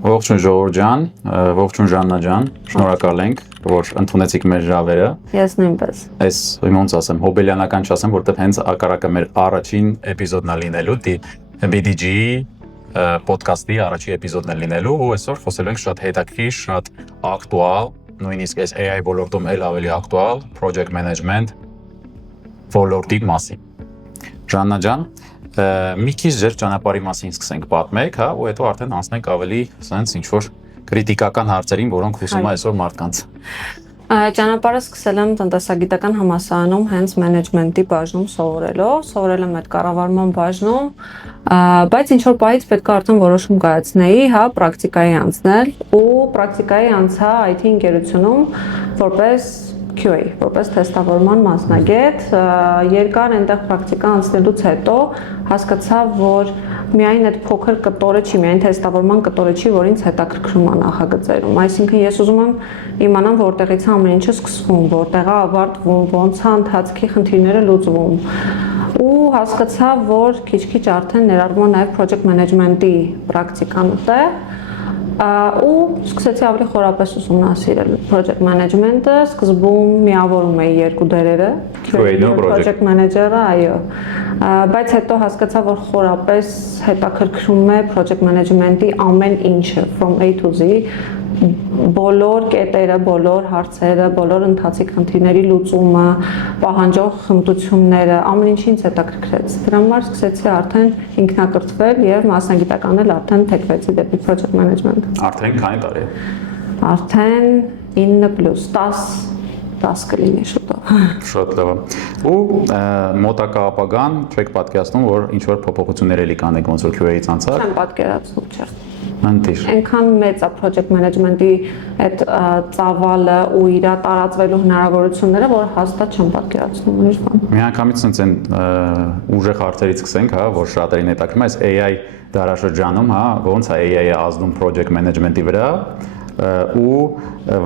Ողջույն Ժողովուրդ ջան, ողջույն Ժաննա ջան, շնորհակալ ենք, որ ընդունեցիք մեր հրավերը։ Ես նույնպես։ Այս ոնց ասեմ, հոբելյանական չասեմ, որտեղ հենց ակարակը մեր առաջին էպիզոդն է լինելու, BDG-ի ոդկասթի առաջին էպիզոդն է լինելու, ու այսօր խոսելու ենք շատ հետաքրքիր, շատ ակտուալ, նույնիսկ այս AI ոլորտում էլ ավելի ակտուալ project management ոլորտի մասին։ Ժաննա ջան, մի քիչ ձեր ճանապարհի մասին սկսենք պատմեք, հա, ու հետո արդեն անցնենք ավելի sense ինչ որ քրիտիկական հարցերին, որոնք հուսում եմ այսօր մարդկանց։ Ճանապարհը սկսել եմ տնտեսագիտական համալսարանում հենց մենեջմենտի բաժնում սովորել եմ այդ կառավարման բաժնում, բայց ինչ որ պահից պետք է արդեն որոշում կայացնեի, հա, պրակտիկայի անցնել, ու պրակտիկայի անցա IT ընկերությունում որպես QA, որպես թեստավորման մասնագետ, երկար այնտեղ պրակտիկա անցնելուց հետո հասկացա, որ միայն այդ փոքր կտորը չի, միայն թեստավորման կտորը չի, որ ինձ հետաքրքրում է նախագծերում։ Այսինքն ես ուզում եմ իմանամ որտեղից է ամեն ինչը սկսվում, որտեղ է ավարտվում, ոնց է ընթացքի խնդիրները լուծվում։ Ու հասկացա, որ քիչ-քիչ արդեն ներառվում է նաև project management-ի պրակտիկան ուտեղ։ Ու սկսեցի ավելի խորապես ուսումնասիրել project management-ը, սկզբում միավորում էի երկու դերերը, project manager-ը, այո, բայց հետո հասկացա, որ խորապես հետաքրքրում է project management-ի ամեն ինչը, from A to Z, բոլոր կետերը, բոլոր հարցերը, բոլոր ընթացիկ խնդիրների լուծումը, պահանջող խնդությունները, ամեն ինչը ինձ հետաքրքրեց։ Դրա համար սկսեցի արդեն ինքնակրթվել եւ մասնագիտականել արդեն թեքվեցի դեպի project management։ Արդեն քանի տարի։ Արդեն 9+10 կլինի շուտով։ Շատ լավ։ Ու մոտակա ապագան չեք պատկերացնում, որ ինչ որ փոփոխություններ էլի կանեք, ոնց որ QA-ից անցած։ Չեմ պատկերացնում, չէ։ Անտիշ։ Այնքան մեծ է project management-ի այդ ծավալը ու իր տարածվելու հնարավորությունները, որ հաստատ չեմ պատկերացնում ուրիշ բան։ Միանգամից sense են ուժեղ հարցերից սկսենք, հա, որ շատերին հետաքրքրում է այս AI դարաշրջանում, հա, ոնց է AI-ը ազդում project management-ի վրա ու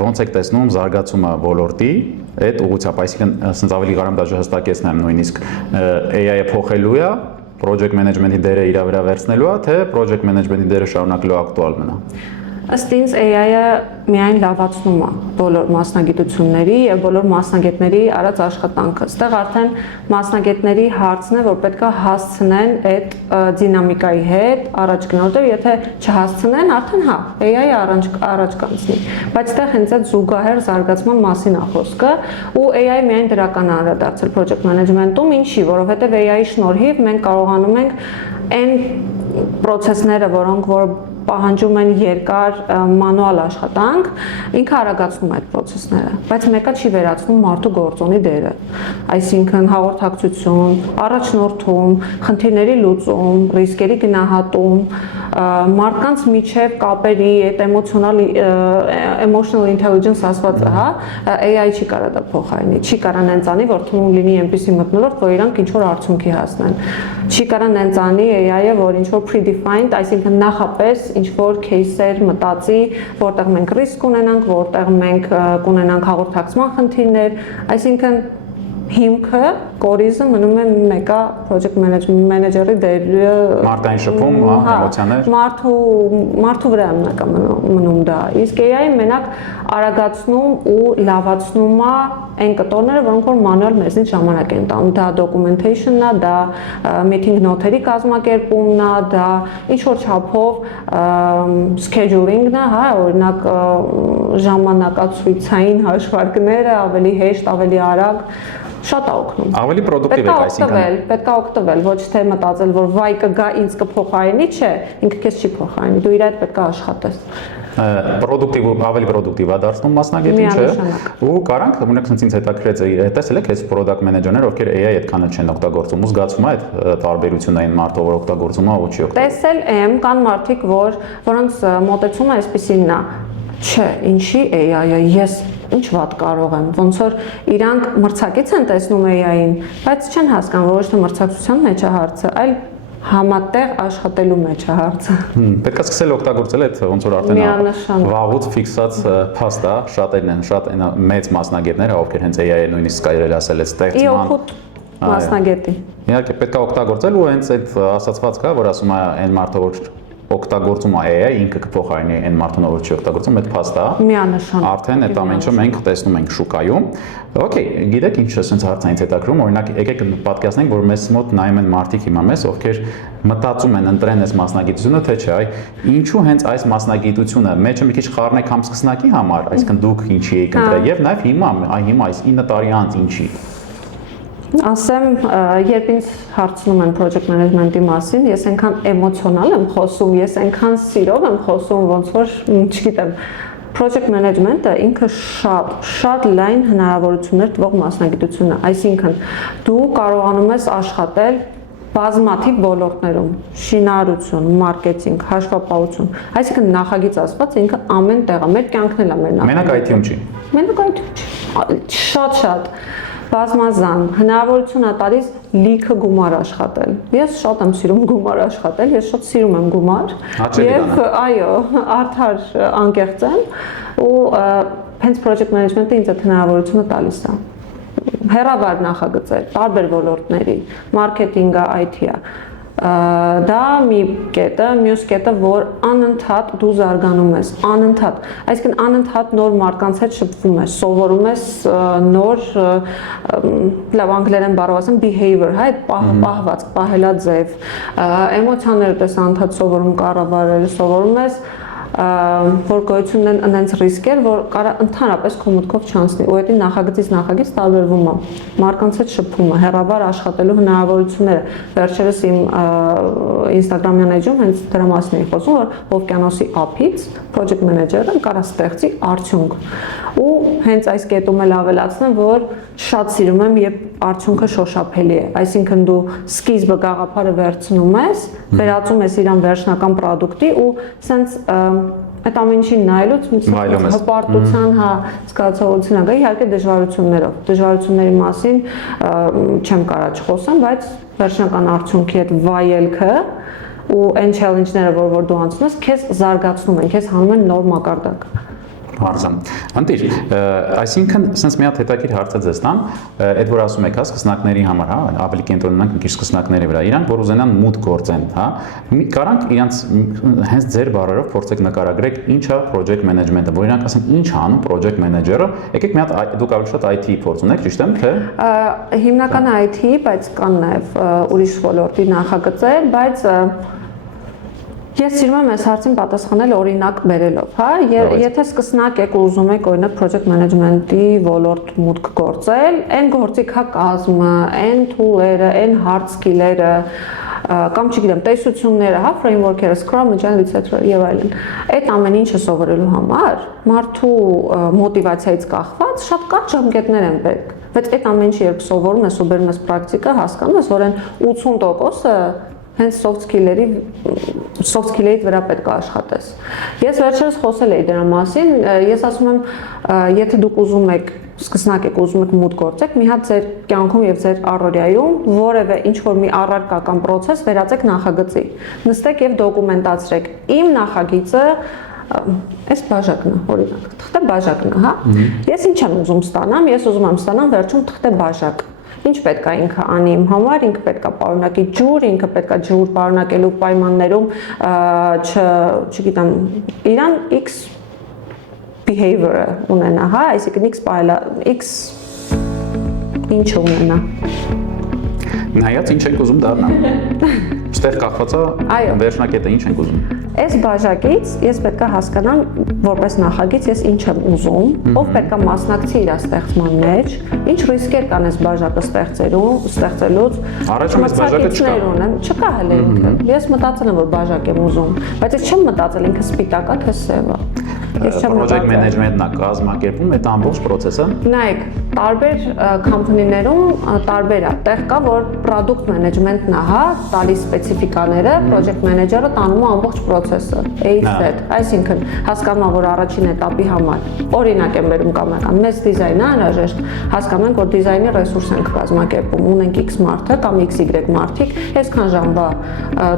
ոնց եք տեսնում զարգացումը ոլորտի այդ ուղղությամբ, այսինքն sense ավելի կարամ դաժե հստակեցնեմ նույնիսկ AI-ը փոխելու է project management-ի դերը իր վրա վերցնելու է, թե project management-ի դերը շարունակելու ակտուալ մնա։ Ըստ ինձ AI-ը միայն լավացնում է բոլոր մասնագիտությունների եւ բոլոր մասնագետների արած աշխատանքը։ Այստեղ արդեն մասնագետների հարցն է, որ պետք է հասցնեն այդ դինամիկայի հետ առաջ գնալ, որտեղ եթե չհասցնեն, արդեն հա, AI-ը առաջ կանցնի։ Բայց այստեղ հենց այդ զուգահեռ զարգացման մասին է խոսքը, ու AI միայն դրական է անդրադարձել project management-ում, ինչի, որովհետեւ AI-ի շնորհիվ մենք կարողանում ենք այն process-ները, որոնք որ պահանջում են երկար մանուալ աշխատանք, ինքը արագացնում է այդ process-ները, բայց մեկը չի վերացնում մարդու գործոնի դերը։ Այսինքն հաղորդակցություն, առաջնորդում, խնդիրների լուծում, ռիսկերի գնահատում, մարդկանց միջև կապերի այդ emotional intelligence ասվածը, հա, AI չի կարա դա փոխարինի, չի կարա նենց անի, որ թվում լինի այնպիսի մթնոլորտ, որ իրանք ինչ որ արդյունքի հասնեն։ Չի կարա նենց անի AI-ը, որ ինչ որ predefined, այսինքն նախապես ինչ որ case-եր մտածի, որտեղ մենք ռիսկ ունենանք, որտեղ մենք կունենանք հաղորդակցման խնդիրներ, այսինքն հիմքը կորիզը մնում է մեկա project manager-ի դերը մարդային շփում, էմոցիաներ։ Մարդու վրա մեկա մնում դա։ Իսկ AI-ը մենակ արագացնում ու լավացնում է այն կտորները, որոնք որ մանուալ մեզնից ժամանակ են տանում, դա documentation-ն է, դա meeting նոթերի կազմակերպումն է, դա ինչ որ չափով scheduling-ն է, հա, օրինակ ժամանակացույցային հաշվարկները ավելի հեշտ, ավելի արագ շատ է օգնում։ Ավելի պրոդուկտիվ եք, այսինքն։ Պետք է օգտվել, ոչ թե մտածել, որ վայ կգա ինձ կփոխարինի, չէ, ինքը քեզ չի փոխարինի, դու իր հետ պետք է աշխատես։ Պրոդուկտիվ ավելի պրոդուկտիվ է դարձնում մասնագետին, չէ։ Ու կարանք ունեք sense ինձ հետաքրքրեց, տեսել եք այս product manager-ները, ովքեր AI այդքանը չեն օգտագործում, ու զգացվում է այդ տարբերությունը այն մարդով, որ օգտագործում է, ու չի օգտագործում։ Տեսել եմ, կան մարդիկ, որոնց մոտեցումը այսպեսին է, չէ, ինչի AI-ը, ես ինչ վատ կարող եմ, ոնց որ իրանք մրցակից են տեսնում AI-ին, բայց չեն հասկանում, որ ոչ թե մրցակցության մեջ է հարցը, այլ համատեղ աշխատելու մեջ է հարցը։ Պետք է սկսել օգտագործել այդ ոնց որ արդեն վաղուց ֆիքսած փաստ է, շատերն են, շատ մեծ մասնագետներ, ովքեր հենց AI-ը նույնիսկ կարելի ասել է ստեղծման մասնագետի։ Իհարկե պետք է օգտագործել ու հենց այդ ասացվածքը, որ ասում է այն մարդը, որ օգտագործում AI, ինքը կփոխարինի այն մարդուն, ով չի օգտագործում, այդ փաստ է։ Միանշան։ Արդեն այդ ամեն ինչը մենք տեսնում ենք շուկայում։ Okay, գիտեք ինչ է sense հարցը ինձ հետաքրում, օրինակ եկեք պատկերացնենք, որ մեզ մոտ նայում են մարդիկ հիմա մեզ, ովքեր մտածում են ընտրեն այս մասնագիտությունը, թե չէ, այ ինչու հենց այս մասնագիտությունը մեջը մի քիչ խառնեք համ սկսնակի համար, այսինքն դուք ինչի եք ընտրել եւ նաեւ հիմա այս 9 տարի անց ինչի։ Ասեմ, երբ ինձ հարցնում են project management-ի մասին, ես այնքան էմոցիոնալ եմ խոսում, ես այնքան սիրով եմ խոսում, ոնց որ, չգիտեմ, project management-ը ինքը շատ լայն հնարավորություններ տվող մասնագիտություն է, այսինքն դու կարողանում ես աշխատել բազմաթիվ ոլորտներում՝ շինարարություն, մարքեթինգ, հաշվապահություն, այսինքն նախագիծ ասված ինքը ամեն տեղ է, մեր կյանքն էլ է մեր նախագիծը։ Մենակ IT-ում չի։ Մենակ IT-ում չի։ Շատ բազմազան հնարավորություն է տալիս լիքը գումար աշխատել։ Ես շատ եմ սիրում գումար աշխատել, ես շատ սիրում եմ գումար։ Եվ այո, արդար անկեղծ եմ ու հենց project management-ը ինձ այդ հնարավորությունը տալիս է։ Հեռավար նախագծեր, տարբեր ոլորտների, մարքեթինգը, IT-ը։ Դա մի կետը, մյուս կետը, որ անընդհատ դու զարգանում ես, անընդհատ, այսինքն անընդհատ նոր մարդկանց հետ շփվում ես, սովորում ես նոր, լավ անգլերեն բառով ասեմ, behavior, հա, այդ պահվածք, պահելաձև, էմոցիաներդ ես անընդհատ սովորում կառավարել, սովորում ես որ գոյություն են այնց ռիսկեր, որ կարող ընդհանրապես քո մտքով չանցնի, ու դա նախագծից նախագիծ տարբերվում է։ Մարդկանց հետ շփումը, հեռավար աշխատելու հնարավորությունները։ Վերջերս իմ Instagram-յան էջում հենց դրա մասին էի խոսում, որ Հովկյանոսի app-ից project manager-ը կարող ստեղծի արդյունք։ Ու հենց այս կետում էլ ավելացնեմ, որ շատ սիրում եմ, երբ արդյունքը շոշափելի է, այսինքն դու սկիզբը գաղափարը վերցնում ես, վերածում ես իրան վերջնական պրոդուկտի ու սենց այդ ամեն ինչին նայելուց հպարտության, հա, զգացողություն ա գա, իհարկե դժվարությունների մասին չեմ կարա չխոսեմ, բայց վերջնական արդյունքի այդ վայելքը ու այն challenge-ները, որ դու անցնում ես, քեզ զարգացնում են, քեզ հանում են նոր մակարդակ։ Հարցան։ Ընտիր, այսինքն, sense մի հատ հետաքրքիր հարցը ձեզ տամ, այդ որ ասում եք, հա, սկսնակների համար, հա, ավելի կենտրոնանանք մի քիչ սկսնակների վրա, իրանք որ ուզենան մուտք գործեն, հա, կարանք իրանց հենց ձեր բառերով փորձեք նկարագրեք ինչ է project management-ը, որ իրանք ասեն ինչ է անում project manager-ը, եկեք մի հատ դուք ավելի շատ IT փորձ ունեք, ճիշտ եմ, թե հիմնական IT, բայց կան նաև ուրիշ ոլորտի նախագծեր, բայց ես սիրում եմ այս հարցին պատասխանել օրինակ բերելով, հա, եթե սկսնակ եք ու ուզում եք օրինակ project management-ի ոլորտ մուտք գործել, այն գործիքա կազմը, այն tool-երը, այն hard skill-երը, կամ չգիտեմ, տեսությունները, հա, framework-երը, Scrum, Agile, etc. եւ այլն։ Այդ ամեն ինչը սովորելու համար մարդու մոտիվացիայից կախված շատ կարճ ժամկետներ են պետք։ Բայց այդ ամեն ինչը երբ սովորում ես ու բերում ես պրակտիկա, հասկանում ես, որ այն 80%-ը հենց soft skill-երիդ վրա պետք է աշխատես։ Ես վերջերս խոսել էի դրա մասին, ես ասում եմ, եթե դուք ուզում եք, սկսնակ եք ուզում եք մուտք գործեք, մի հատ ձեր կյանքում եւ ձեր առօրյայում որևէ ինչ որ մի առարկա կամ process վերածեք նախագծի։ Նստեք եւ դոկումենտացրեք։ Իմ նախագիծը այս բաժակն է, օրինակ, թղթե բաժակն է, հա։ Ես ինչ եմ ուզում ստանամ, ես ուզում եմ ստանամ վերջում թղթե բաժակ։ Ինչ պետք է ինքը անի իմ համար, ինքը պետք է պարունակի ջուր, ինքը պետք է ջուր պարունակելու պայմաններում, չգիտեմ, իրան X behavior-ը ունենա, հա, այսինքն X ինչը ունենա։ Նայած ինչ ենք ուզում դառնալ։ Ստեղ կախված է վերջնակետը ինչ ենք ուզում։ Այս բաժակից ես պետք է հասկանամ որպես նախագիծ ես ինչ եմ ուզում, ով պետք է մասնակցի իր ստեղծման մեջ, ինչ ռիսկեր կան այս բաժակը ստեղծելուց։ Առաջում այս բաժակը չկա հələ ինքը։ Ես մտածել եմ որ բաժակ եմ ուզում, բայց ես չեմ մտածել ինքը սպիտակ է թե սև է։ Project management-ն է կազմակերպում այդ ամբողջ process-ը։ Նայեք, տարբեր company-ներում տարբեր է։ Տեղ կա որ product management-ն է, հա, տալիս սպეციფიկաները, project manager-ը տանում է ամբողջ process-ը, A-Z, այսինքն հասկանում է որ առաջին этаպի համար օրինակ եմ բերում կամական, մեծ դիզայնը անհրաժեշտ, հասկանում ենք որ դիզայնի ռեսուրս ենք կազմակերպում, ունենք X մարդը կամ XY մարդիկ, այսքան ժամվա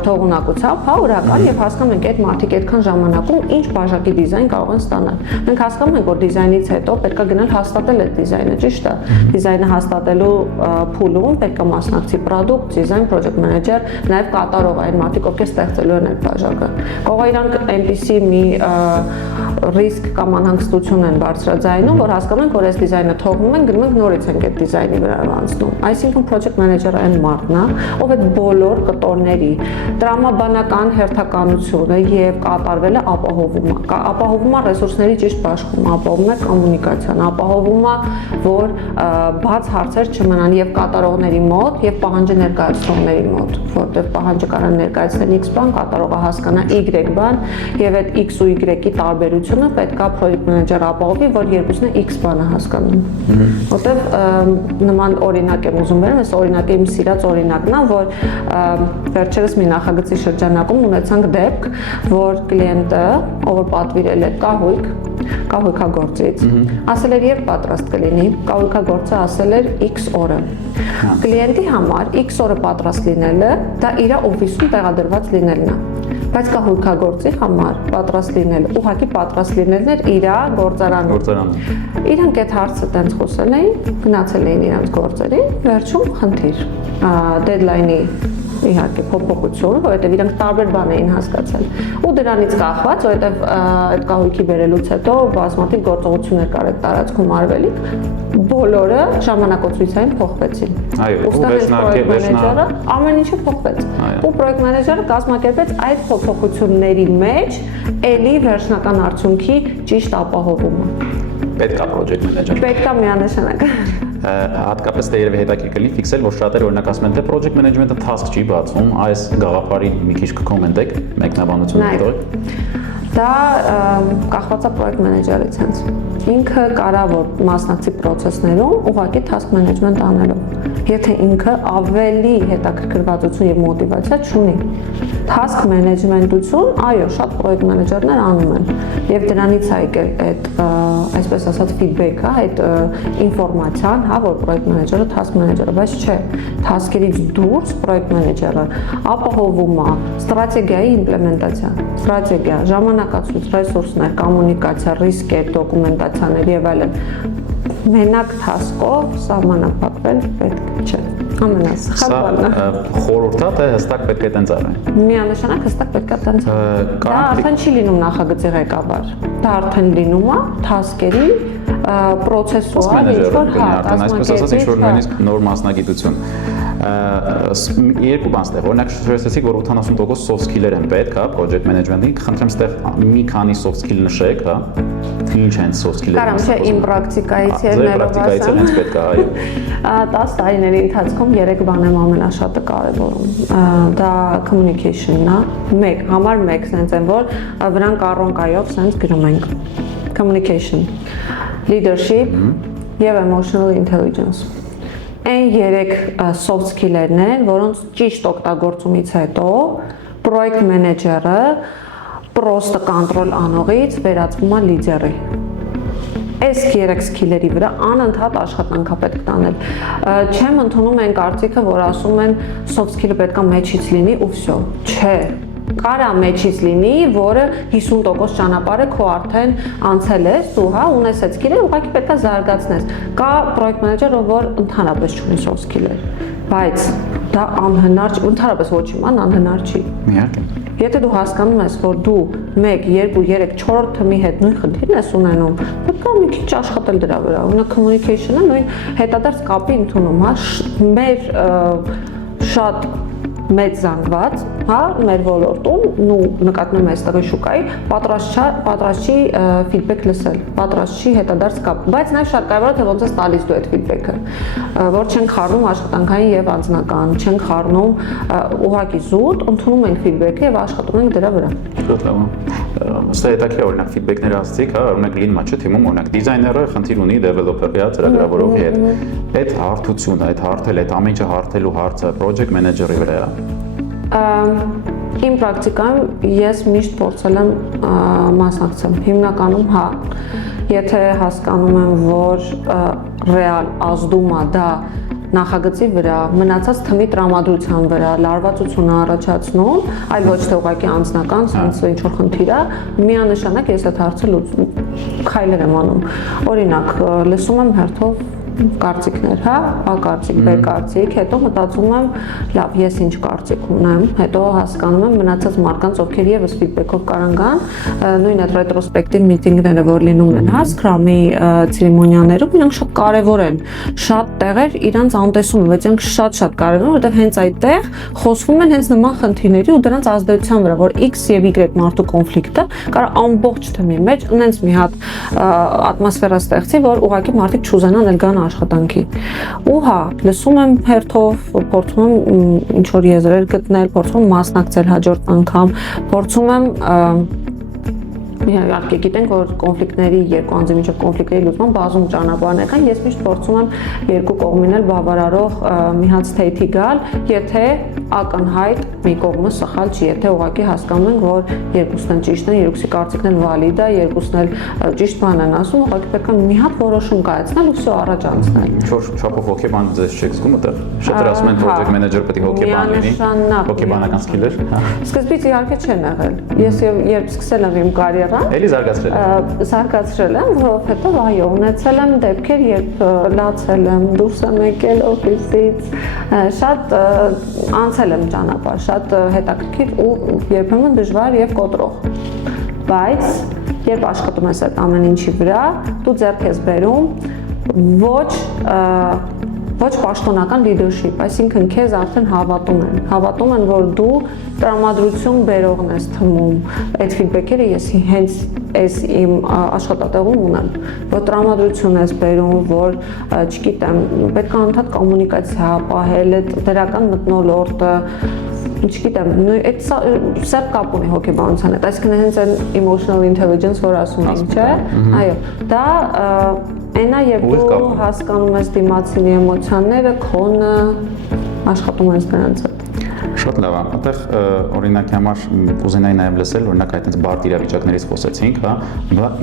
թողունակությամբ, հա, օրական եւ հասկանում ենք այդ մարդիկ այդքան ժամանակում ինչ բաժակի դիզայն կարող կարող են ստանալ։ Մենք հասկանում ենք, որ դիզայնից հետո պետք է գնալ հաստատել այդ դիզայնը, ճիշտ է։ Դիզայնը հաստատելու փուլում պետք է մասնակցի product, design, project manager, նաև կատարող այն մարդիկ, ովքեր ստեղծելու են այդ բաժակը։ Կարող է իրանք այնպիսի մի ռիսկ կամ անհանգստություն են բարձրաձայնում, որ հասկանում ենք, որ այս դիզայնը թողնում են, գնում ենք նորից ենք այդ դիզայնի վրա անցնում։ Այսինքն project manager-ը այն մարդն է, ով այդ բոլոր կտորների տրամաբանական հերթականությունը եւ կատարվելը ապահովում է։ Ապահովում է ռեսուրսների ճիշտ բաշխում, ապահովում է կոմունիկացիան, ապահովում է, որ բաց հարցեր չմնան եւ կատարողների մոտ եւ պահանջը ներկայացնողների մոտ, որտեղ պահանջը կարող է ներկայացնել X բան, կատարողը հասկանա Y բան եւ այդ X ու Y-ի տարբերությունը պետք է project manager-ը ապահովի, որ երկուսն է X բանը հասկանում։ Որտեղ նման օրինակ եմ ուզում բերեմ, այս օրինակը իմ սիրած օրինակն է, որ վերջերս մի նախագծի շրջանակում ունեցանք դեպք, որ կլիենտը, ով պատվիրել է կահույքագործից, ասել էր երբ պատրաստ կլինի, կահույքագործը ասել էր X օրը։ Կլիենտի համար X օրը պատրաստ լինելը դա իր օֆիսում տեղադրված լինելն է։ Բայց կահույքագործի համար պատրաստ լինելը, ուղղակի պատրաստ լինելն էր իր գործարանում։ Իրանք այդ հարցը տենց խոսել էին, գնացել էին իրանք գործերին, վերջում խնդիր, դեդլայնի իհարկե փոփոխություն, որովհետև իրանք տարբեր բան էին հասկացել։ Ու դրանից կախված, որովհետև այդ կահույքի բերելուց հետո բազմաթիվ գործողություններ կար այդ տարածքում արվելիք, բոլորը ժամանակացույցային փոխվեցին։ Այո, ու վերջնականը ամեն ինչը փոխվեց։ Ու պրոյեկտ մենեջերը կազմակերպեց այդ փոփոխությունների մեջ ելի վերջնական արդյունքի ճիշտ ապահովումը։ Պետք է project manager։ Պետք է միանշանակ։ Հատկապես թե երևի հետաքրքիր կլինի ֆիքսել, որ շատերը օրինակ ասում են, թե project management-ը task չի բացում, այս գաղափարի մի քիչ կկոմենտեք, մեկնաբանությունը դիտեք։ Դա կախված է project manager-ից հենց։ Ինքը կարող որ մասնակցի process-ներում ուղղակի task management անելով։ Եթե ինքը ավելի հետաքրքրվածություն եւ մոտիվացիա չունի։ Task management-ություն, այո, շատ project manager-ներ անում են։ Եվ դրանից է եկել այդ, այսպես ասած, feedback-ը, այդ ինֆորմացիան, հա, որ project manager-ը task manager-ը, բայց չէ, task-երից դուրս project manager-ը ապահովում է ստրատեգիայի իմպլեմենտացիա, ստրատեգիա, ժամանակացույց, ռեսուրսներ, կոմունիկացիա, ռիսկեր, դոկումենտացիաներ եւ այլն։ Մենակ task-ով սահմանափակվել պետք չէ։ Ամենասխալ բանն է։ Խորհուրդ է, թե հստակ պետք է տենց արվի։ Միանշանակ հստակ պետք է տենց արվի։ Դա արդեն չի լինում նախագծի ղեկավար։ Դա արդեն լինում է task-երի process-ուալ ինչ-որ այսպես ասած ինչ-որ նույնիսկ նոր մասնագիտություն։ Երկու բան ստեղ, օրինակ շեշտեցիք, որ 80% soft skill-եր են պետք, հա, project management-ին, խնդրեմ ստեղ մի քանի soft skill նշեք, հա։ Ինչ են soft skill-երը։ Կարամ չէ, իմ պրակտիկայից եւ ներողասեմ։ Պրակտիկայից էլ հենց պետք է, այո։ 10 տարիների ընթացքում 3 բան եմ ամենաշատը կարևորում։ Դա communication-ն է, համար 1 sense են, որ վրան կառոնկայով sense գրում ենք։ Communication, leadership եւ emotional intelligence։ Այն 3 soft skill-երն են, որոնց ճիշտ օգտագործումից հետո project manager-ը պրոստը կոնտրոլ անողից վերածվում է լիդերի։ Այս 3 skillերի վրա անընդհատ աշխատանք է պետք տանել։ Չեմ ընդունում այն կարծիքը, որ ասում են soft skill-ը պետք է մեջից լինի ու վсё։ Չէ։ Կարա մեջից լինի, որը 50% ճանապարհը քո արդեն անցել ես, ու հա, ունես այդ skillը, ուղղակի պետք է զարգացնես։ Կա project manager-ը, որ ընդհանրապես չունի soft skill-եր, բայց դա անհնար չի, ընդհանրապես ոչ իման անհնար չի։ Իհարկե։ Եթե դու հասկանում ես, որ դու 1, 2, 3, 4 թմի հետ նույն խնդիրն ես ունենում, պետք է մի քիչ աշխատել դրա վրա։ Օրինակ communication-ը նույն հետադարձ կապի ընդունում, հա, մեր շատ մեծ զանգված, հա, մեր ոլորտում, ու նկատնում ես այստեղի շուկայի, պատրաստ չի feedback լսել, պատրաստ չի հետադարձ կապ, բայց նաև շատ կարևոր է թե ոնց ես տալիս դու այդ feedback-ը, որ չենք խառնում աշխատանքային եւ անձնական, չենք խառնում ուղղակի զուտ, ընդունում ենք feedback-ը եւ աշխատում ենք դրա վրա։ Շատ լավ։ Սա հետաքրքիր է, օրինակ feedback-ները ասացիք, հա, օրինակ լինում է չէ, թիմում օրինակ դիզայները խնդիր ունի developer-ի հետ, ծրագրավորողի հետ։ Այդ հարթությունը, այդ հարթել, այդ ամեն ինչը հարթելու հարցը project manager-ի վրա է։ Իմ պրակտիկայում ես միշտ փորձել եմ մասնակցել։ Հիմնականում հա, եթե հասկանում եմ, որ ռեալ ազդում է դա նախագծի վրա, մնացած թմի տրամադրության վրա, լարվածություն առաջացնում, այլ ոչ թե ուղղակի անձնական, sense ինչ որ խնդիր է, միանշանակ ես այդ հարցը քայլեր եմ անում։ Օրինակ, լսում եմ հերթով կարծիքներ, հա, A կարծիք, B կարծիք, հետո մտածում եմ, լավ, ես ինչ կարծիք ունեմ, հետո հասկանում եմ մնացած մարդկանց, ովքեր եւս ֆիդբեքով կարան գան, նույն այդ ռետրոսպեկտիվ միտինգները, որ լինում են, հա, Scrum-ի ցերեմոնիաներում, իրանք շատ կարեւոր են, շատ տեղեր իրանց անտեսում են, բայց իրանք շատ կարեւոր են, որովհետեւ հենց այդտեղ խոսվում են հենց նման խնդիրների ու դրանց ազդեցության վրա, որ X եւ Y մարդու կոնֆլիկտը կարող ամբողջ թեմի մեջ ունենց մի հատ ատմոսֆերա ստեղծի, որ ուղղակի մարդիկ չուզենան էլ գան աշխատանքի։ Ու հա, լսում եմ հերթով, փորձում եմ ինչ որ եզրեր գտնել, փորձում եմ մասնակցել հաջորդ անգամ, փորձում եմ իհարկե գիտենք, որ կոնֆլիկտների երկու անձի միջև կոնֆլիկտների լուծման բազում ճանապարհներ կան, ես միշտ փորձում եմ երկու կողմին էլ բավարարող մի հատ state-ի գալ, եթե ակնհայտ մի կողմը սխալ չի, եթե ուղղակի հասկանում ենք, որ երկուսն են ճիշտ են, երկուսի կարծիքն են վալիդ է, երկուսն էլ ճիշտ բան են ասում, ուղղակի պետք է մի հատ որոշում կայացնել ու всё առաջ անցնել։ Ինչ-որ չափով հոգեբան ձեզ չեք զգում այդտեղ։ Շատերը ասում են project manager պետք է հոգեբան լինի, հոգեբանական սկիլեր։ Սկզբից իհարկե չեն եղել։ Ես երբ սկսել եմ իմ կարիերան, էլի զարգացրել եմ, որովհետև այո, ունեցել եմ դեպքեր, երբ լացել եմ, դուրս եմ եկել օֆիսից, շատ անցել եմ ճանապարհ, շատ հետաքրքիր ու երբեմն դժվար եւ կոտրող։ Բայց երբ աշխատում ես այդ ամեն ինչի վրա, դու ձեռք ես բերում ոչ պաշտոնական leadership, այսինքն քեզ արդեն հավատում են, որ դու տրամադրություն բերողն ես թվում, այդ feedback-երը ես հենց այս իմ աշխատատեղում ունեմ, որ տրամադրություն ես բերում, որ չգիտեմ, պետք է անդադ կոմունիկացիա պահել, այդ դրական մթնոլորտը, չգիտեմ, այդ սերտ կապ ունի հոգեբանության հետ, այսինքն հենց այն emotional intelligence, որ ասում ենք, չէ՞, այո, դա այնա երբ դու հասկանում ես դիմացինի էմոցիաները, քոնը, աշխատում ես դրանց հետ։ Շատ լավ է։ Այդտեղ օրինակի համար կուզենայի նաև լսել, օրինակ այդպես բարդ իրավիճակներից խոսեցինք, հա։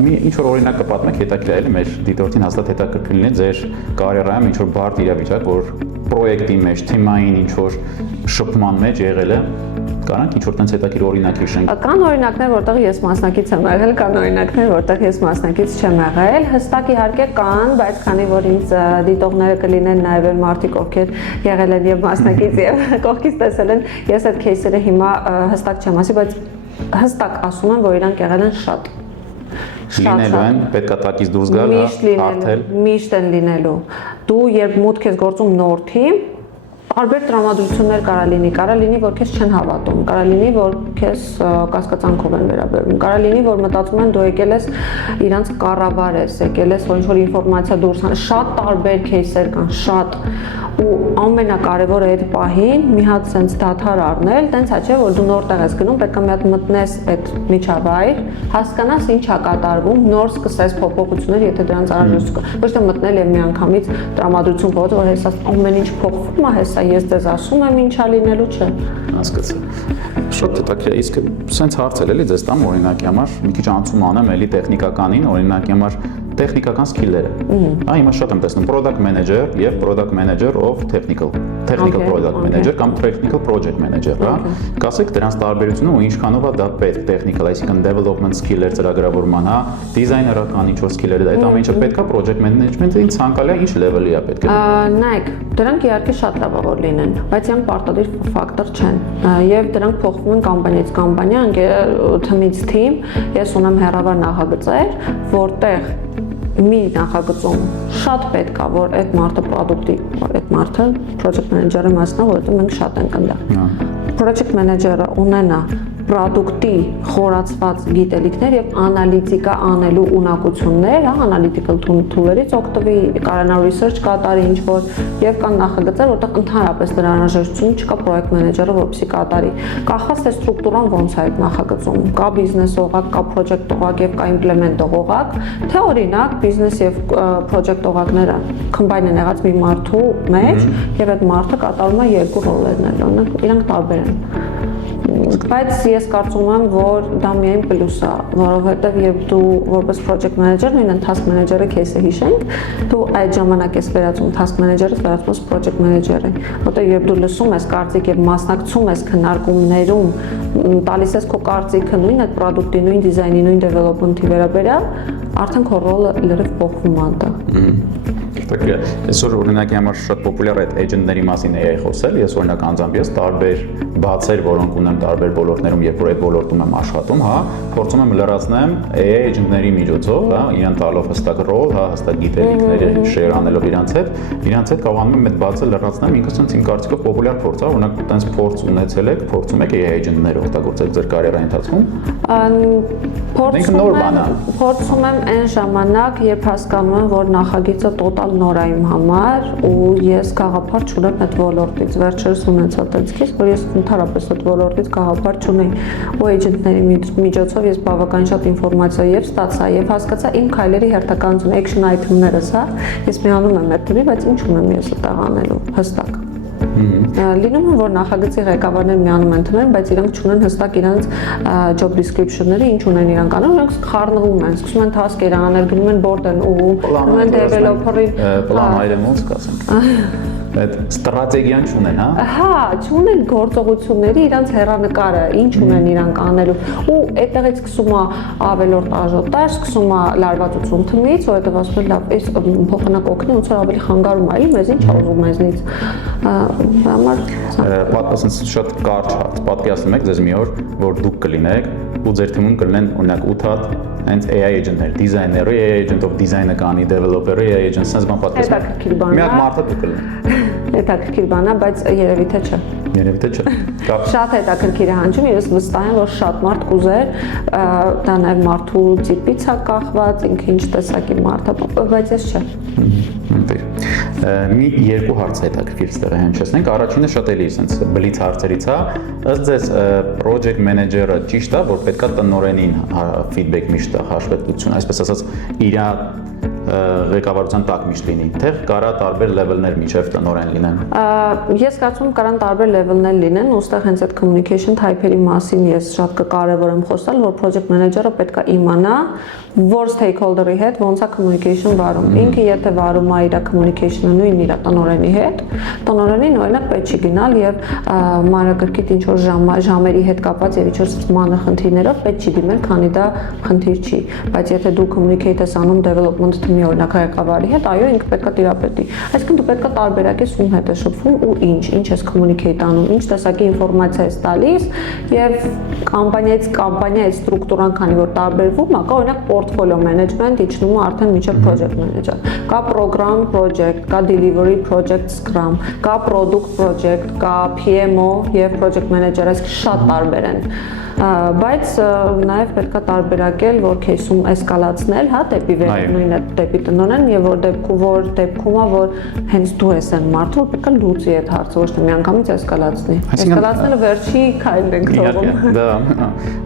Մի ինչ որ օրինակ կպատմեք, հետաքրքիր է, մեր դիտորդին հաստատ հետաքրքիր լինի ձեր կարիերայում ինչ որ բարդ իրավիճակ, որ պրոյեկտի մեջ, թեմային ինչ որ շփման մեջ եղել է, Կարանք ինչ որ տենց հետաքրքիր օրինակ հիշենք։ Կան օրինակներ, որտեղ ես մասնակից եմ եղել, կան օրինակներ, որտեղ ես մասնակից չեմ եղել։ Հստակ իհարկե կան, բայց քանի որ ինձ դիտողները կլինեն նաև այն մարդիկ, ովքեր եղել են եւ մասնակից եւ կողքից տեսել են, ես այդ кейսերը հիմա հստակ չեմ ասի, բայց հստակ ասում եմ, որ իրանք եղել են շատ։ Լինելու են, պետք է տակից դուրս գալ, արդել։ Միշտ են լինելու։ Դու երբ մուտք ես գործում նոր թիմ, տարբեր տրամադրություններ կարա լինի, որ քեզ չեն հավատում, կարա լինի, որ քեզ կասկածանքով են վերաբերվում, կարա լինի, որ մտածում են դու եկել ես իրանց կառավար ես, եկել ես, որ ինչ-որ ինֆորմացիա դուրս հանես, շատ տարբեր кейսեր կան, շատ ու ամենակարևորը այդ պահին մի հատ sense դադար առնել, տենց է չէ, որ դու նոր տեղ ես գնում, պետք է մի հատ մտնես այդ միջավայր, հասկանաս ինչ է կատարվում, նոր սկսես փոփոխություններ, եթե դրանց անհրաժեշտ կա։ Ոչ թե մտնել եւ միանգամից տրամադրություն փոխել, որ հեսա ամեն ինչ փոխվում է, հեսա ես ձեզ ասում եմ ինչա լինելու չէ։ Հասկացա։ Շատ հետաքրքիր է, իսկ sense հարցել էլի ձեզ տամ օրինակի համար, մի քիչ անցում անեմ էլի տեխնիկականին, օրինակի համար տեխնիկական սկիլները։ Հա, հիմա շատ եմ տեսնում product manager եւ product manager of technical product manager կամ technical project manager, հա։ Կասեք դրանց տարբերությունը ու ինչքանով է դա պետք technical, այսինքն development skill-եր ծրագրավորման, հա, դիզայներական ինչ որ skill-եր, այդ ամեն ինչը պետք է project management-ին ցանկալի է ինչ level-ի է պետք է։ Նայեք, դրանք իհարկե շատ լավ որ լինեն, բայց իրանք պարտադիր ֆակտոր չեն։ Եվ դրանք փոխվում են կամպանիայից կամպանիա, թիմից թիմ։ Ես ունեմ հեռավար նախագծեր, որտեղ մի նախագծում շատ պետք է որ այդ մարդը product-ի, այդ մարդը project manager-ը մասնա, որովհետեւ մենք շատ ենք այնտեղ։ Project manager-ը ունենա product-ի խորացված գիտելիքներ եւ անալիտիկա անելու ունակություններ, հա, analytical tool-երից օգտվի, կարողանա research կատարի ինչ որ եւ կան նախագծեր, որտեղ ընդհանրապես դրա անհրաժեշտություն չկա project manager-ը, որպեսզի կատարի։ Կախված թե ստրուկտուրան ոնց է այդ նախագծում, կա business օղակ, կա project օղակ եւ կա implement օղակ, թե օրինակ business եւ project օղակները combine են եղած մի մարդու մեջ եւ այդ մարդը կատարում է երկու ռոլերներ, օրինակ իրանք տարբեր են։ Բայց ես կարծում եմ, որ դա միայն պլյուս է, որովհետև երբ դու որպես project manager, նույնն task manager-ը քեզ է հիշենք, դու այդ ժամանակ ես վերածում task manager-ը վերածում ես project manager-ը, որտեղ երբ դու լսում ես կարծիք եւ մասնակցում ես քննարկումներում, տալիս ես քո կարծիքը նույն այդ product-ի, նույն դիզայնի, նույն development-ի վերաբերյալ, արդեն քո ռոլը լրիվ փոխվում է դա։ Այսօր օրինակի համար շատ պոպուլյար այդ agent-ների մասին էի խոսել, ես օրինակ անձամբ ես տարբեր բացեր, որոնք ունեմ տարբեր ոլորտներում, երբ որ այդ ոլորտում եմ աշխատում, հա, փորձում եմ լրացնեմ AI agent-ների միջոցով, հա, իրան տալով հստակ ռոլ, հա, հստակ գիտելիքները share անելով իրանց հետ կարողանում եմ այդ բացը լրացնեմ, ինքս ինձ իմ կարծիքով պոպուլյար փորձ է, օրինակ տենց փորձ ունեցել եք, փորձում եք AI agent-ներ օգտագործել ձեր կարիերայի ընթացքում։ Փորձում եմ այն ժամանակ, երբ հասկանում եմ, որ նախագիծը տոտալ նոր է իմ համար ու ես գաղափար չունեմ այդ ոլորտից, վերջերս ունեցա այդպես քիչ, որ ես ընդհանրապես այդ ոլորտից գաղափար չունեի ու էջենտների միջոցով ես բավական շատ ինֆորմացիա եւ ստացա եւ հասկացա իմ քայլերի հերթականությունը, action item-ներս, հա, ես միանում եմ այդ դեպի, բայց ինչ ունեմ ես այդտեղ անելու, հստակ։ Լինում է, որ նախագծի ղեկավարները միանում են թվում, բայց իրանք չունեն հստակ իրանց job description-ները, ինչ ունեն իրանք անում, իրանք խառնվում են, սկսում են task-եր անել, գնում են board-ն ու գնում են developer-ին, պլան հայրենոց կասենք։ Այդ ստրատեգիան չունեն, հա։ Հա, չունեն գործողությունների իրանց հեռանկարը, ինչ ունեն իրանք անելու։ Ու այդտեղից սկսում է ավելորդ աժոտաժ, սկսում է լարվածություն թմից, որովհետև ասում են լավ, այս փոխանակ օգնի, ոնց որ ավելի խանգարում է, մեզ ինչ ուզում մեզնից։ Համար պատմասից շատ կարճ հարց, պատկերացնում եք ձեզ մի օր, որ դուք կլինեք ու ձեր թիմում կլինեն օրինակ 8 հատ հենց AI agent-ներ, դիզայները, AI agent of design-ը կանի, developer-ը, AI agent, sense բան պատկերացնում։ Մի հատ մարդը դուք կլինեք։ Հետաքրքիր բան է, բայց երևի թե չէ։ Երևի թե չէ։ Շատ հետաքրքիր է հնչում, ես վստահ եմ, որ շատ մարդ կուզեր, դա նաև մարդու տիպից է կախված, ինքը ինչ տեսակի մարդ է, բայց ես չէ։ Մի երկու հարց հետաքրքիր ստեղ հնչեցնենք։ Առաջինը շատ էլի sense բլիթ հարցերից է։ Ըստ ձեզ project manager-ը ճիշտ է, որ պետքա տնօրենին feedback միշտ հաշվետվություն, այսպես ասած, իր ղեկավարության տակ միշտ լինի, թե կարա տարբեր լեվելներ միջև տնօրեն լինեն։ Ես կարծում եմ կարան տարբեր լեվելներ լինեն, ուստեղ հենց այդ communication type-երի մասին ես շատ կկարևորեմ խոսալ, որ project manager-ը պետքա իմանա, որ stakeholder-ի հետ ոնց է communication վարում։ Ինքը եթե վարում է իր communication-ը նույն իր տնօրենի հետ, տնօրենին օրինակ պետք չի գնալ եւ մանրակրկիտ ինչ որ ժամերի հետ կապված եւ ինչ որ մանր խնդիրներով պետք չի դիմել, քանի դա խնդիր չի, բայց եթե դու communicate ես անում development թիմի օրինակ ղեկավարի հետ, այո, ինքը պետքա տիրապետի։ Այսինքն դու պետքա տարբերակես ում հետ է շփվում ու ինչ ես communicate անում, ինչ տեսակի ինֆորմացիա ես տալիս եւ կամպանիայից ստրուկտուրան, քանի որ տարբերվում է, կա օրինակ portfolio management, իջնում է արդեն մինչև project manager, կա program project, կա delivery project scrum, կա product project, կա PMO եւ project manager, այսինքն շատ տարբեր են։ Բայց նաև պետք է տարբերակել, որ кейսում էսկալացնել, հա, դեպի նույնը դեպի տնօրեն եւ որ դեպքում է, որ հենց դու ես այն մարդը, որ պետք է լուծի այդ հարցը, ոչ թե միանգամից էսկալացնի։ Էսկալացնելը վերջի քայլն ենք թողում։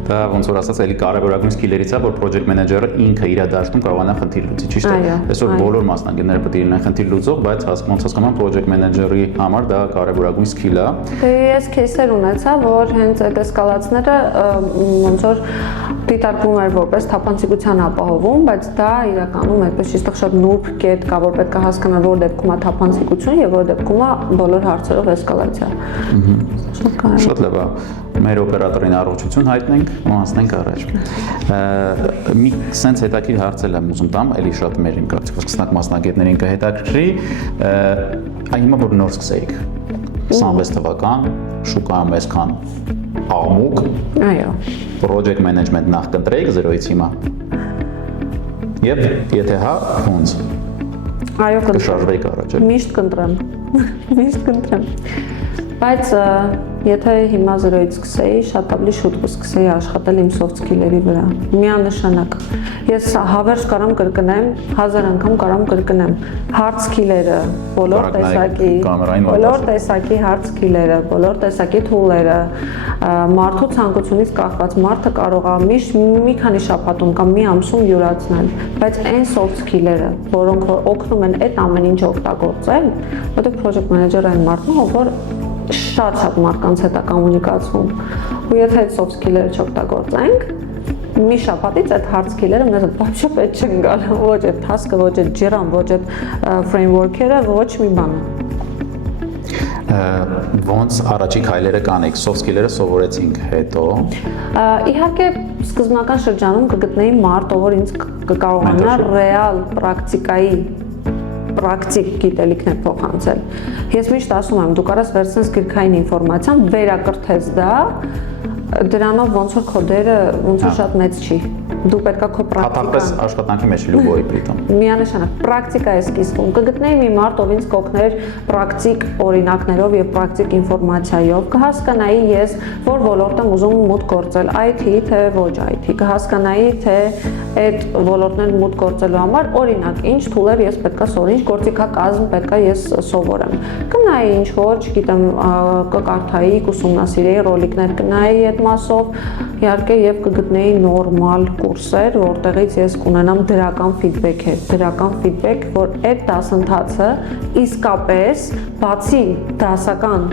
Դա ոնց որ ասած, էլի կարևորագույն սկիլերից է, որ project manager-ը ինքը իր դաշտում կարողանա խնդիր լուծի, ճիշտ է։ Այսօր բոլոր մասնագետները պետք է լինեն խնդիր լուծող, բայց ոնց հասկանում եմ, project manager-ի համար դա կարևորագույն սկիլ է։ Դե ես кейսեր ունեցա, որ հենց այդ էսկալացները ոնց որ դիտարկվում էր որպես թափանցիկության ապահովում, բայց դա իրականում այդպես ճիշտ շատ նուրբ կետ կա, որ պետք է հասկանալ, որ դեպքում է թափանցիկություն եւ որ դեպքում է բոլոր հարցերով էսկալացիա։ Շատ լավ է։ Մեր օպերատորին առողջություն հայտնենք ու անցնենք առաջ։ Մի sense հետաքրքիր հարց եմ ուզում տամ, էլի շատ մեր կարծիքով սկսնակ մասնագետներին կհետաքրքրի, հիմա որ նոր սկսեիք 26 թվական, շուկայում այսքան աղմուկ, այո, project management նախ կընտրեիք 0-ից հիմա։ Եվ եթե հա, ոնց։ Այո, կշարժվեիք առաջ։ Միշտ կընտրեմ։ Միշտ կընտրեմ։ Բայց եթե հիմա 0-ից սկսեի, շատ ավելի շուտ կսկսեի աշխատել իմ soft skill-երի վրա։ Միանշանակ։ Ես հավերժ կարամ կրկնեմ, 1000 անգամ կարամ կրկնեմ hard skill-երը, բոլոր տեսակի hard skill-երը, բոլոր տեսակի tool-երը, մարդու ցանկությունից կախված մարդը կարող է միշտ մի քանի շաբաթում կամ մի ամսում յուրացնել, բայց այն soft skill-երը, որոնք օգնում են այդ ամեն ինչը օգտագործել, որտեղ project manager-ը այն մարդն է, որ շատ մարդկանց հետ է կոմունիկացվում։ Ու եթե այդ soft skill-երը չօգտագործենք, մի շաբաթից այդ hard skill-երը մեզ вообще պետք չեն գալ, ոչ այդ task-ը, ոչ այդ ջրան, ոչ այդ framework-երը, ոչ մի բան։ Ոնց առաջի քայլերը կանեք, soft skill-երը սովորեցինք հետո։ Իհարկե սկզբնական շրջանում կգտնեի մարդ, ով ինձ կկարողանա ռեալ պրակտիկայի պրակտիկ գիտելիքներ փոխանցել։ Ես միշտ ասում եմ, դու կարաս վերցնես գրքային ինֆորմացիան, վերակրթես դա, դրանով ոնց որ քո դերը ոնց որ շատ մեծ չի։ Դու պետքա քո պրակտիկան։ Հատկապես աշխատանքի մեջ լուբոյի պրիտոմ։ Միանշանակ պրակտիկա է սկիզբում։ Կգտնեի մի մարդ, ով ինձ կօգներ պրակտիկ օրինակներով եւ պրակտիկ ինֆորմացիայով, կհասկանայի ես որ ոլորտ եմ ուզում մուտք գործել, IT թե ոչ IT, կհասկանայի թե այդ ոլորտներն մուտք գործելու համար օրինակ ինչ թուլեր ես պետքա սովորեմ, ինչ գործիքակազմ պետքա ես սովորեմ։ Կնայի ինչ որ, չգիտեմ, կկարդայի, կուսումնասիրեի ռոլիկներ, կնայի այդ մասով, իհարկե եւ կգտնեի նորմալ կուրսեր, որտեղից ես կունենամ դրական ֆիդբեք, որ այդ դասընթացը իսկապես բացի դասական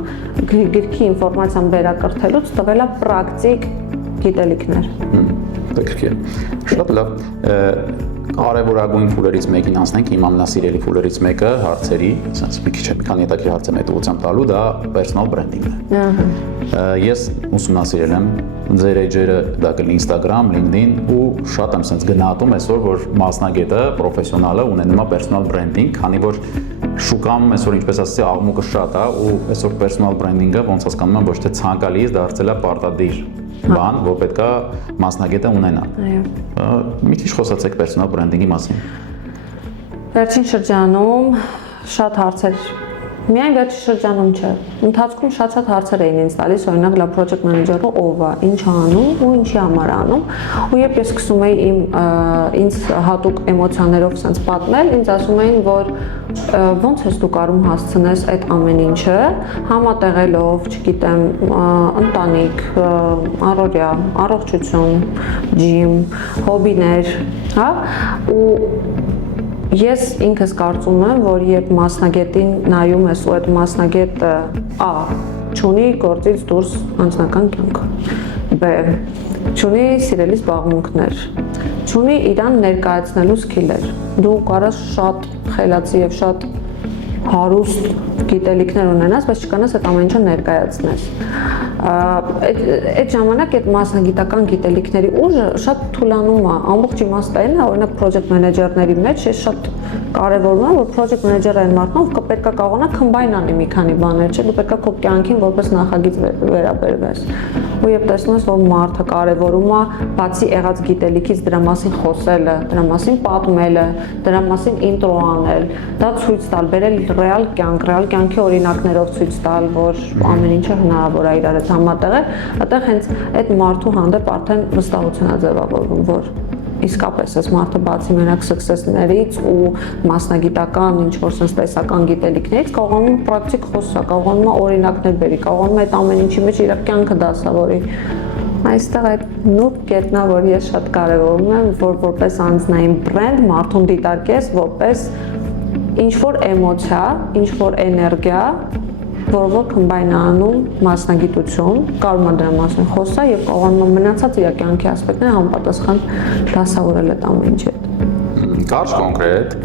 գրքի ինֆորմացիան վերակրթելուց տվել է պրակտիկ գիտելիքներ։ Պետք է։ Շատ լավ։ Կարևորագույն փուլերից մեկին անցնենք, իմ ամենասիրելի փուլերից մեկը հարցերի, ասես մի քիչ մի քանի հետաքրքիր հարցեր մետուղությամբ տալու, դա personal branding-ն է։ Ես ուսումնասիրել եմ ձեր էջերը, դա կլինի Instagram, LinkedIn ու շատ եմ sense գնահատում այսօր, որ մասնագետը, պրոֆեսիոնալը ունենում է personal branding, քանի որ շուկայում այսօր ինչպես ասեցի, աղմուկը շատ է ու այսօր personal branding-ը ոնց հասկանում եմ ոչ թե ցանկալի է, դարձել է պարտադիր բան, որ պետքա մասնագետը ունենա։ Այո։ Մի քիչ խոսացեք personal branding-ի մասին։ Վերջին շրջանում շատ հարցեր, միայն վերջին շրջանում չէ, ընթացքում շատ հարցեր էին ինձ տալիս, օրինակ լավ project manager-ը ով է, ինչ է անում ու ինչի համար է անում, ու երբ ես սկսում էի ինձ հատուկ էմոցիաներով sense պատմել, ինձ ասում էին, որ ոնց ես դու կարող հասցնես այդ ամեն ինչը համատեղելով, չգիտեմ, ընտանիք, առօրյա, առողջություն, ջիմ, հոբիներ, հա, ու ես ինքս կարծում եմ, որ երբ մասնագետին նայում ես ու այդ մասնագետը A չունի գործից դուրս անձնական կյանք, B չունի սիրելի զբաղմունքներ, չունի իրան ներկայացնելու սկիլեր, դու կարաս շատ խելացի եւ շատ հարուստ գիտելիքներ ունենաս, բայց չկանաս այդ ամեն ինչը ներկայացնես։ Այդ ժամանակ այդ մասնագիտական գիտելիքների ուժը շատ թուլանում է, ամբողջ իմաստային է, օրինակ project manager-ների մեջ ես շատ կարևորում եմ, որ project manager-ը այն մարդն ով պետք է կարողանա combine անի մի քանի բաներ, չէ՞, դու պետք է քո կյանքին որպես նախագիծ վերաբերվես։ Ու երբ տեսնում ես, որ մարդը կարևորում է բացի եղած գիտելիքից դրա մասին խոսելը, դրա մասին պատմելը, դրա մասին ինտրո անել, դա ցույց տալ, բերել ռեալ կյանքի օրինակներով ցույց տալ, որ ամեն ինչը հնարավոր է իրար հետ համատեղել, այդտեղ հենց այդ մարդու հանդեպ արդեն վստահություն է ձևավորվում, որ իսկապես այս մարդը բացի մենակ success-ներից ու մասնագիտական ինչ-որ sense տեսական գիտելիքներից կարողանում է պրակտիկ խոսա, կարողանում է օրինակներ բերի, կարողանում է այդ ամեն ինչի մեջ իր կյանքը դասավորի։ Այստեղ այդ նուրբ կետն է, որ ես շատ կարևորում եմ, որ որպես անձնային բրենդ մարդուն դիտարկես որպես ինչ-որ էմոցիա, ինչ-որ էներգիա, որը կոմբայնանում մասնագիտություն, կարող է դրա մասին խոսա եւ կարողանում է մնացած իր կյանքի ասպեկտները համապատասխան դասավորել այդ ամեն ինչը։ Կարճ կոնկրետ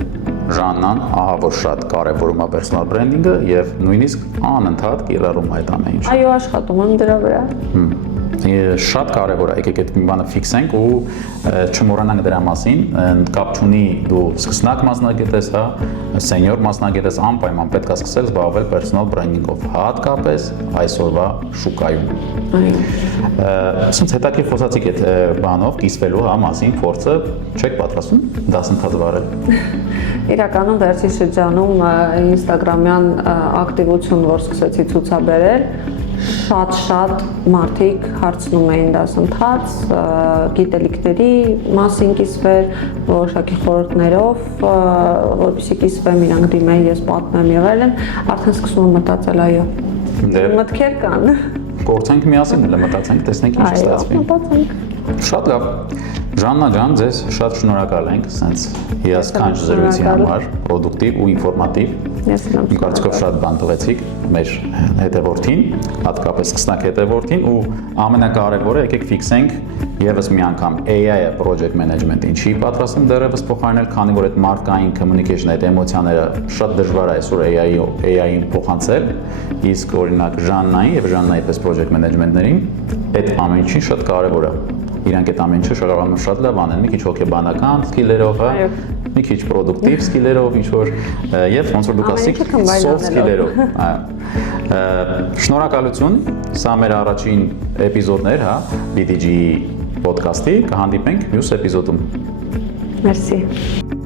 Ժաննան, ահա որ շատ կարևորում է personal branding-ը եւ նույնիսկ անընդհատ կիրառում այդ ամեն ինչը։ Այո, աշխատում եմ դրա վրա։ Շատ կարևոր է, եկեք այդ մի բանը ֆիքսենք ու չմոռանանք դրա մասին, կապ չունի դու սկսնակ մասնագետ ես, հա, սենյոր մասնագետ ես, անպայման պետք է սկսել զբաղվել personal branding-ով, հատկապես այսօրվա շուկայում։ Ասենց հետաքրքիր խոսացիք այդ բանով, կիսվելու հա մասին, փորձը չեք պատրաստում դասընթաց վարել։ Իրականում վերջին շրջանում Instagram-յան ակտիվություն, որ սկսեցի ցուցաբերել, շատ մարդիկ հարցնում էին դասընթաց, գիտելիքների մասին կիսվել, որոշակի խորհուրդներով, որպեսզի կիսվեմ, իրանք դիմեին, ես պատմեմ եղել են, արդեն սկսում եմ մտածել, այո, մտքեր կան։ Գործենք միասին, մտածենք, տեսնենք ինչ ստացվի։ Մտածենք։ Շատ լավ։ Ժաննա ջան, ձեզ շատ շնորհակալ ենք սենց հիասքանչ զրույցի համար, պրոդուկտիվ ու ինֆորմատիվ։ Ես Իմ կարծիքով շատ բան տվեցիք մեր հետևորդին, հատկապես սկսնակ հետևորդին ու ամենակարևորը եկեք ֆիքսենք եւս մի անգամ AI-ը project management-ին չի պատրաստում դեռևս փոխարինել, քանի որ այդ մարդկային communication-ը, այդ էմոցիաները շատ դժվար է այսօր AI-ին փոխանցել, իսկ օրինակ Ժաննային եւ Ժաննայի պես project management-ներին այդ ամեն ինչի շատ կարևոր է։ Իրանք այդ ամեն ինչը շարունակում են շատ լավ անեն, մի քիչ հոգեբանական սկիլերով, հա, մի քիչ պրոդուկտիվ սկիլերով, ինչ որ եւ ոնց որ դուք ասիք, soft սկիլերով, շնորհակալություն, սա մեր առաջին էպիզոդներ, հա, BDG podcast-ի, կհանդիպենք մյուս էպիզոդում։ Մերսի։